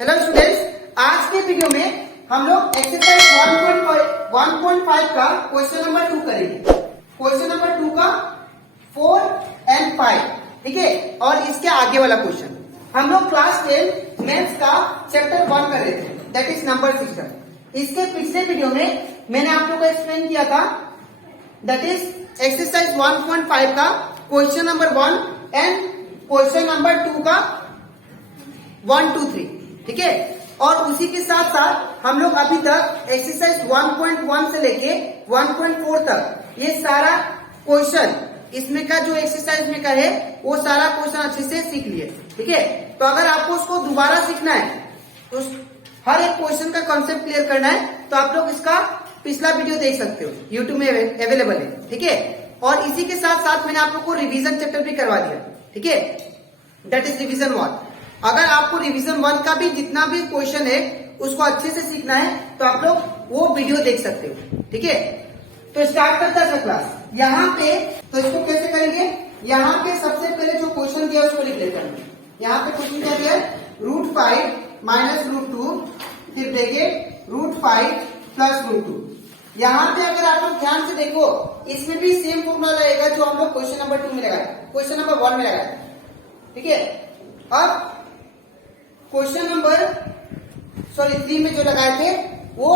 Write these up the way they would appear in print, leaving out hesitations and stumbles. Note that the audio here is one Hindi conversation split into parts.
हेलो स्टूडेंट्स, आज के वीडियो में हम लोग एक्सरसाइज 1.5 का क्वेश्चन नंबर 2 करेंगे। क्वेश्चन नंबर 2 का 4 और 5, ठीक है। और इसके आगे वाला क्वेश्चन हम लोग क्लास 10 मैथ्स का चैप्टर 1 कर रहे थे, दैट इज नंबर सिस्टम। इसके पिछले वीडियो में मैंने आप लोगों को एक्सप्लेन किया था, दैट इज एक्सरसाइज 1.5 का question number 1 and question number 2 का 1, 2, 3, ठीक है। और उसी के साथ साथ हम लोग अभी तक एक्सरसाइज 1.1 से लेके 1.4 तक ये सारा क्वेश्चन इसमें का जो एक्सरसाइज में का है वो सारा क्वेश्चन अच्छे से सीख लिए, ठीक है। तो अगर आपको उसको दोबारा सीखना है तो हर एक क्वेश्चन का कॉन्सेप्ट क्लियर करना है तो आप लोग इसका पिछला वीडियो देख सकते हो, यूट्यूब में अवेलेबल है, ठीक है। और इसी के साथ साथ मैंने आप लोग को रिविजन चैप्टर भी करवा दिया, ठीक है, दैट इज रिविजन 1। अगर आपको रिवीजन 1 का भी जितना भी क्वेश्चन है उसको अच्छे से सीखना है तो आप लोग वो वीडियो देख सकते हो, ठीक है। तो स्टार्ट करता है क्लास। यहाँ पे तो इसको कैसे करेंगे, यहाँ पे सबसे पहले जो क्वेश्चन दिया उसको लिख लेते हैं। यहाँ पे क्वेश्चन क्या दिया है, √5 माइनस √2 फिर ब्रैकेट √5 प्लस √2। यहाँ पे अगर आप लोग ध्यान से देखो इसमें भी सेम फॉर्मूला रहेगा जो हम लोग क्वेश्चन नंबर 2 में लगाए, क्वेश्चन नंबर 1 में लगाए, ठीक है। अब क्वेश्चन नंबर 3 में जो लगाए थे वो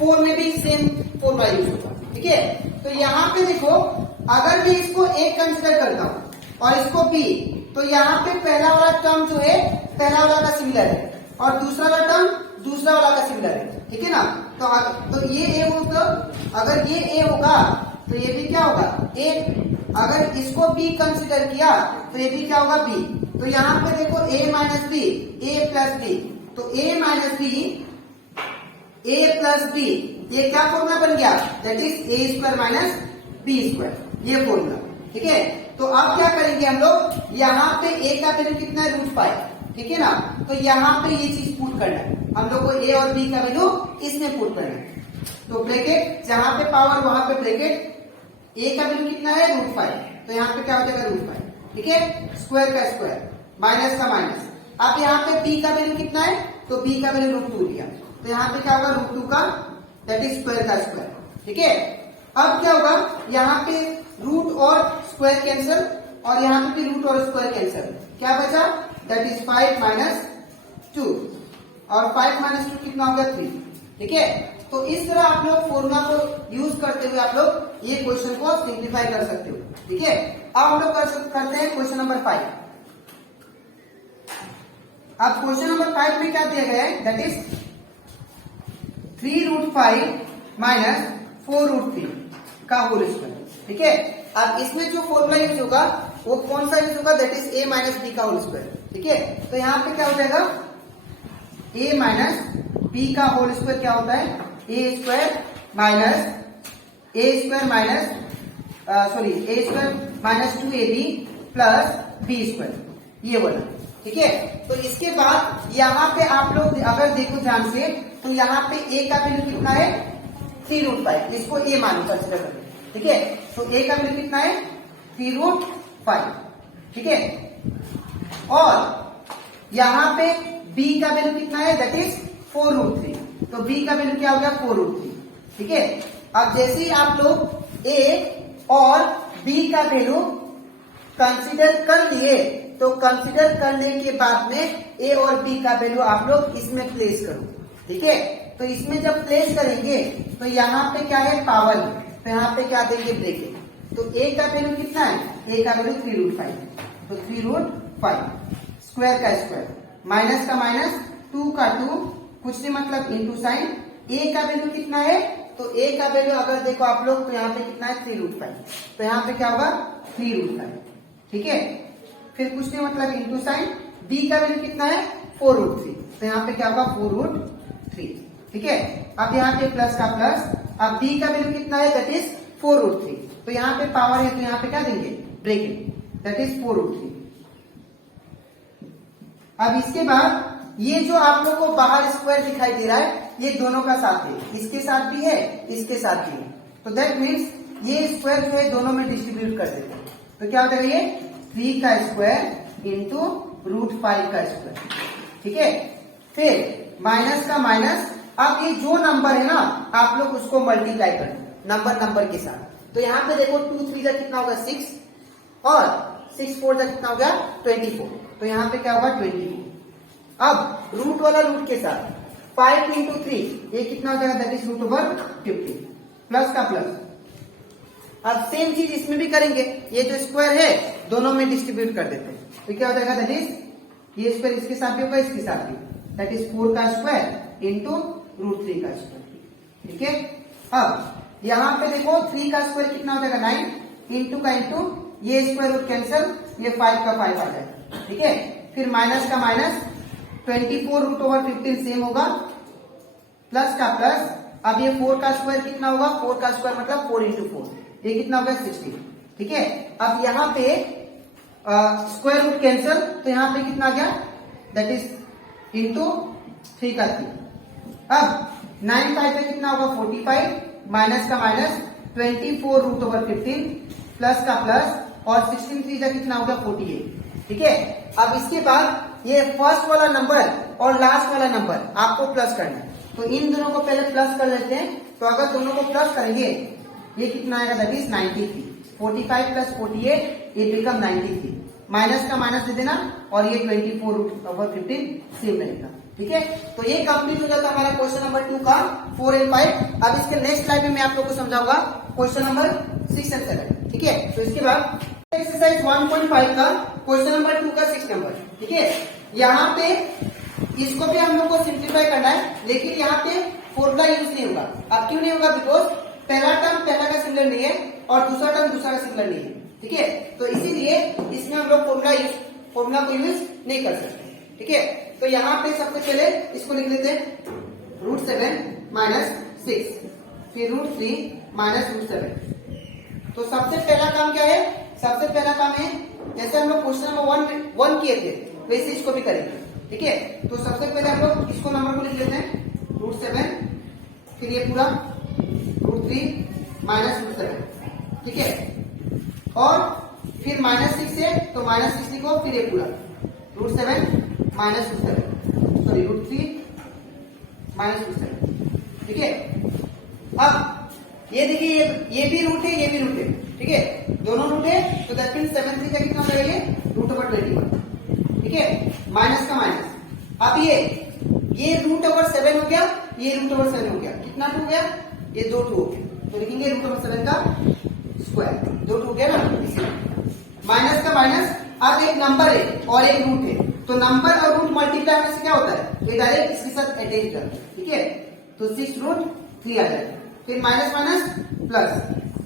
4 में भी सेम फॉर्मूला यूज होगा, ठीक है। तो यहाँ पे देखो अगर मैं इसको A कंसिडर करता हूँ और इसको B, तो यहाँ पे पहला वाला टर्म जो है पहला वाला का सिमिलर है और दूसरा वाला टर्म दूसरा वाला का सिमिलर है, ठीक है ना। तो ये A होगा, अगर ये A होगा तो ये भी क्या होगा A। अगर इसको B कंसिडर किया तो ये भी क्या होगा B। तो यहाँ पे देखो A minus B, A plus B, तो A minus B, A plus B, ये क्या फॉर्मूला बन गया, that is A² minus B², ये फॉर्मूला, ठीक है। तो अब क्या करेंगे हम लोग, यहाँ पे A का वैल्यू कितना है √5, ठीक है ना। तो यहाँ पे ये चीज पुट करना है हम लोग को, A और B का वैल्यू इसमें पुट करना है। तो ब्रैकेट जहां पे पावर वहां पे ब्रैकेट, A का वैल्यू कितना है √5, तो यहाँ पे क्या हो जाएगा √5, ठीक है, स्क्वायर का स्क्वायर माइनस का माइनस। अब यहाँ पे B का वैल्यू कितना है, तो B का वैल्यू √2 दिया, तो यहाँ पे क्या होगा √2 का दैट इज स्क्वायर का स्क्वायर, ठीक है। अब क्या होगा, यहाँ पे रूट और स्क्वायर कैंसिल और यहाँ पे भी रूट और स्क्वायर कैंसिल, क्या बचा, दैट इज 5 माइनस 2 और 5 माइनस 2 कितना होगा 3, ठीक है। तो इस तरह आप लोग फॉर्मूला को यूज करते हुए आप लोग ये क्वेश्चन को सिंप्लीफाई कर सकते हो, ठीक है। अब हम लोग करते हैं क्वेश्चन नंबर 5। अब क्वेश्चन नंबर 5 में क्या दिया गया है, दैट इज 3√5 माइनस 4√3 का होल स्क्वायर, ठीक है। अब इसमें जो फॉर्मूला यूज होगा वो कौन सा यूज होगा, that is A minus B का होल स्क्वायर, ठीक है। तो यहाँ पे क्या हो जाएगा, A माइनस बी का होल स्क्वायर क्या होता है, A² minus A² minus 2AB plus B², ये बोला, ठीक है। तो इसके बाद यहाँ पे आप लोग अगर देखो ध्यान से तो यहाँ पे A का वैल्यू कितना है 3√5, इसको A मानो कंसिडर करें, ठीक है। तो A का वैल्यू कितना है 3√5, ठीक है। और यहाँ पे B का वैल्यू कितना है, दैट इज 4√3, तो B का वैल्यू क्या हो गया 4√3, ठीक है। अब जैसे ही आप लोग A और B का वैल्यू कंसिडर कर लिए तो कंसिडर करने के बाद में A और B का वैल्यू आप लोग इसमें प्लेस करो, ठीक है। तो इसमें जब प्लेस करेंगे तो यहाँ पे क्या है पावर, तो यहाँ पे क्या देंगे ब्रैकेट। तो A का वैल्यू कितना है, A का वैल्यू 3√5, तो 3√5 स्क्वायर का स्क्वायर माइनस का माइनस 2 का 2, कुछ नहीं मतलब इंटू साइन। A का वैल्यू कितना है, तो A का वैल्यू अगर देखो आप लोग तो यहाँ पे कितना है 3√5, तो यहाँ पे क्या होगा 3√5, ठीक है। फिर कुछ नहीं मतलब इंटू साइन, B का वैल्यू कितना है 4√3, तो यहाँ पे क्या होगा 4√3, ठीक है। अब यहाँ पे प्लस का प्लस, अब B का वैल्यू कितना है, दैट इज 4√3, तो यहाँ पे पावर है तो यहाँ पे क्या देंगे ब्रैकेट, दैट इज 4√3। अब इसके बाद ये जो आप लोग को बाहर स्क्वायर दिखाई दे रहा है ये दोनों का साथ है, इसके साथ भी है इसके साथ भी है, तो दैट मीन्स ये स्क्वायर जो है दोनों में डिस्ट्रीब्यूट कर देते हैं, तो क्या हो जाएगा ये 3 का स्क्वायर इंटू √5 का स्क्वायर, ठीक है। फिर माइनस का माइनस। अब ये जो नंबर है ना आप लोग उसको मल्टीप्लाई करना नंबर के साथ। तो यहाँ पे देखो 2 3 जा कितना होगा 6 और 6 4 जा कितना होगा 24। तो यहाँ पे क्या होगा 24। अब रूट वाला रूट के साथ 5 इंटू 3 ये कितना हो जाएगा that is root over 50 plus का प्लस। अब सेम चीज इसमें भी करेंगे, ये जो स्क्वायर है दोनों में डिस्ट्रीब्यूट कर देते हैं। तो क्या हो जाएगा दैट इज ये स्क्वायर इसके साथ भी होगा इसके साथ भी, दैट इज 4 का स्क्वायर इंटू रूट 3 का स्क्वायर। ठीक है। अब यहाँ पे देखो 3 का स्क्वायर कितना हो जाएगा 9 इंटू का इंटू ये स्क्वायर रूट कैंसिल, ये 5 का 5 आ जाएगा। ठीक है। फिर माइनस का माइनस 24 रूट ओवर 15 सेम होगा प्लस का प्लस। अब ये 4 का स्क्वायर कितना होगा 4 का स्क्वायर मतलब 4 इंटू 4 ये कितना होगा 16। ठीक है। अब यहाँ पे स्क्वायर रूट कैंसिल, तो यहाँ पे कितना आ गया दैट इज इंटू 3 का 3। अब 9 5 पे कितना होगा 45 माइनस का माइनस 24 रूट ओवर 15 प्लस का प्लस और 16 3 का कितना होगा 48। ठीक है। अब इसके बाद ये फर्स्ट वाला नंबर और लास्ट वाला नंबर आपको प्लस करना है। तो इन दोनों को पहले प्लस कर लेते हैं। तो अगर दोनों को प्लस करेंगे ये कितना आएगा दैट इज 93। 45 प्लस 48 ये बिकम 93। माइनस का माइनस दे देना और ये 24 रूट ओवर 15 सेम रहेगा। ठीक है। तो ये कंप्लीट हो जाता है हमारा क्वेश्चन नंबर 2 का 4 एंड 5। अब इसके नेक्स्ट स्लाइड में मैं आप लोग को समझाऊंगा क्वेश्चन नंबर 6 एंड 7। ठीक है। तो इसके बाद एक्सरसाइज 1.5 का क्वेश्चन नंबर 2 का 6 नंबर। ठीक है। यहाँ पे इसको भी हम लोग को सिंप्लीफाई करना है, लेकिन यहाँ पे फॉर्मूला यूज नहीं होगा। अब क्यों नहीं होगा बिकॉज पहला टर्म पहला का सिमिलर नहीं है और दूसरा टर्म दूसरा का सिमिलर नहीं है। ठीक है। तो इसीलिए इसमें हम लोग फॉर्मूला को यूज नहीं कर सकते। ठीक है। तो यहाँ पे सबसे पहले इसको लिख लेते हैं √7 माइनस 6 फिर √3 माइनस √7। तो सबसे पहला काम क्या है, सबसे पहला काम है जैसे हम लोग क्वेश्चन नंबर 1 किए थे वैसे इसको भी करेंगे। ठीक है। तो सबसे पहले हम लोग इसको नंबर को लिख लेते हैं √7 फिर ये पूरा √3 माइनस √7। ठीक है। और फिर -6 है तो -6 लिखो फिर ये पूरा √7 माइनस √7 सॉरी √3 माइनस √7। ठीक है। अब ये देखिए ये भी रूट है ये भी रूट है। ठीक है। दोनों रूट है तो दैट मींस 7 3 का कितना हो जाएगा ये √21। ठीक है। माइनस का माइनस। अब ये √7 हो गया ये √7 हो गया, कितना 2 हो गया ये 2 2 हो गया। तो लिखेंगे √7 का स्क्वायर 2 2 हो गया ना, इसीलिए माइनस का माइनस। अब एक नंबर है और एक रूट है तो नंबर और रूट मल्टीप्लाई होने से क्या होता है ये डायरेक्ट इसके साथ अटैच जाता है। ठीक है। तो 6√3 आ जाएगा फिर माइनस माइनस प्लस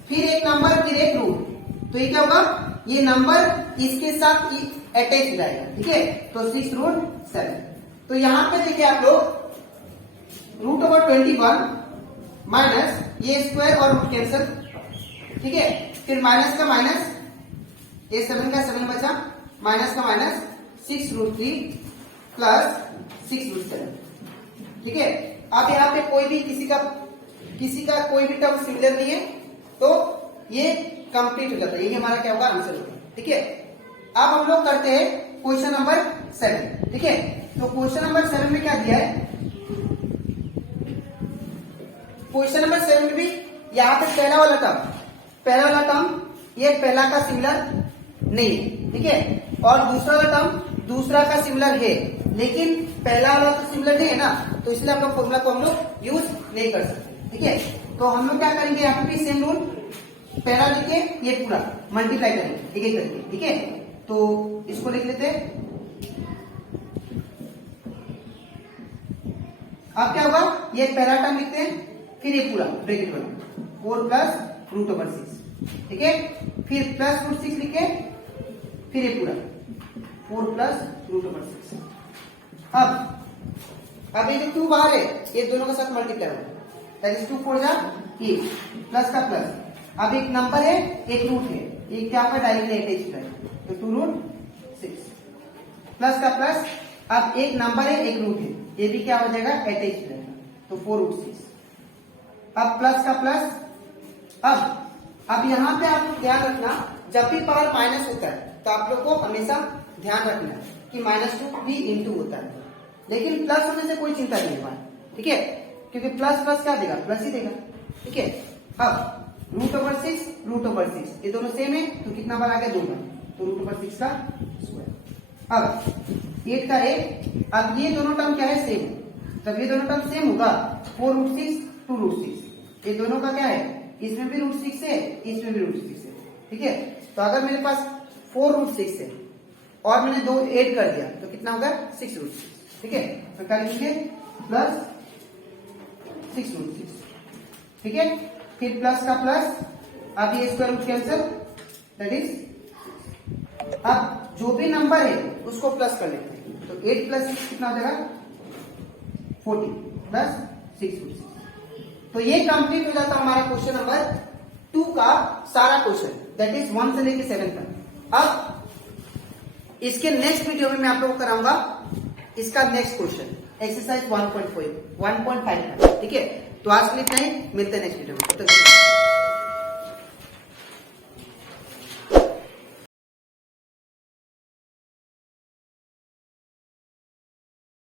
फिर एक नंबर फिर एक रूट। तो ये क्या होगा ये नंबर इसके साथ अटैच जाएगा। ठीक है। तो 6√7। तो यहां पे देखिए आप लोग √21 माइनस ये स्क्वायर और रूट कैंसिल। ठीक है। फिर माइनस का माइनस ये 7 का 7 बचा माइनस का माइनस 6√3 प्लस 6√7। ठीक है। अब यहाँ पे कोई भी किसी का कोई भी टर्म सिमिलर नहीं है तो ये कंप्लीट हो जाता है, यही हमारा क्या होगा आंसर होगा। ठीक है। अब हम लोग करते हैं क्वेश्चन नंबर 7। ठीक है। तो क्वेश्चन नंबर 7 में क्या दिया है, क्वेश्चन नंबर 7 में भी यहाँ पे पहला वाला टर्म ये पहला का सिमिलर नहीं है। ठीक है। और दूसरा वाला टर्म दूसरा का सिमिलर है लेकिन पहला वाला तो सिमिलर नहीं है ना, तो इसलिए आपका फॉर्मूला को हम लोग यूज नहीं कर सकते। ठीक है। तो हम लोग क्या करेंगे यहाँ पे भी सेम रूल पहला लिखे ये पूरा मल्टीप्लाई करेंगे एक एक करके। ठीक है। तो इसको लिख लेते हैं। अब क्या होगा ये पहला टर्म लिखते हैं फिर ये पूरा ब्रैकेट बना 4 प्लस √6। ठीक है। फिर प्लस √6 लिखे फिर ये पूरा 4 प्लस √6। अब ये जो 2 बाहर है ये दोनों के साथ मल्टीप्लाई होगा दैट इज 2 4 जा 8 प्लस का प्लस। अब एक नंबर है एक रूट है ये क्या पर डायरेक्टली अटैच है तो 2√6 प्लस का प्लस। अब एक नंबर है एक रूट है ये भी क्या हो जाएगा अटैच रहेगा तो 4√6। अब प्लस का प्लस। अब यहाँ पे आप लोग ध्यान रखना जब भी पावर माइनस होता है तो आप लोग को हमेशा ध्यान रखना है कि -2 भी इंटू होता है। लेकिन प्लस होने से कोई चिंता नहीं है, ठीक है, क्योंकि प्लस प्लस क्या देगा, प्लस ही देगा, ठीक है। अब √6 ये दोनों सेम है तो कितना बार आ गया, 2 बार, तो √6 का स्क्वायर। अब 8 का 8, अब ये दोनों टर्म क्या है, सेम, जब ये दोनों टर्म सेम होगा 4√6 2√6, ये दोनों का क्या है, इसमें भी √6 है, इसमें भी √6 है, ठीक है। तो अगर मेरे पास 4√6 है और मैंने 2 ऐड कर दिया तो कितना होगा, 6√6, ठीक है। तो क्या लिखेंगे, प्लस 6√6, ठीक है। फिर प्लस का प्लस, अब ये square root cancel, that is, अब जो भी नंबर है उसको प्लस कर लेते हैं, तो 8 + 6 कितना हो जाएगा, 14 प्लस 6√6। तो ये कंप्लीट हो जाता हमारा क्वेश्चन नंबर 2 का सारा क्वेश्चन, दैट इज 1 से लेके 7 तक। अब इसके नेक्स्ट वीडियो में मैं आप लोगों को कराऊंगा इसका नेक्स्ट क्वेश्चन, एक्सरसाइज 1.5 का, ठीक है। तो आज के लिए इतना ही, मिलते हैं नेक्स्ट वीडियो में, तब तक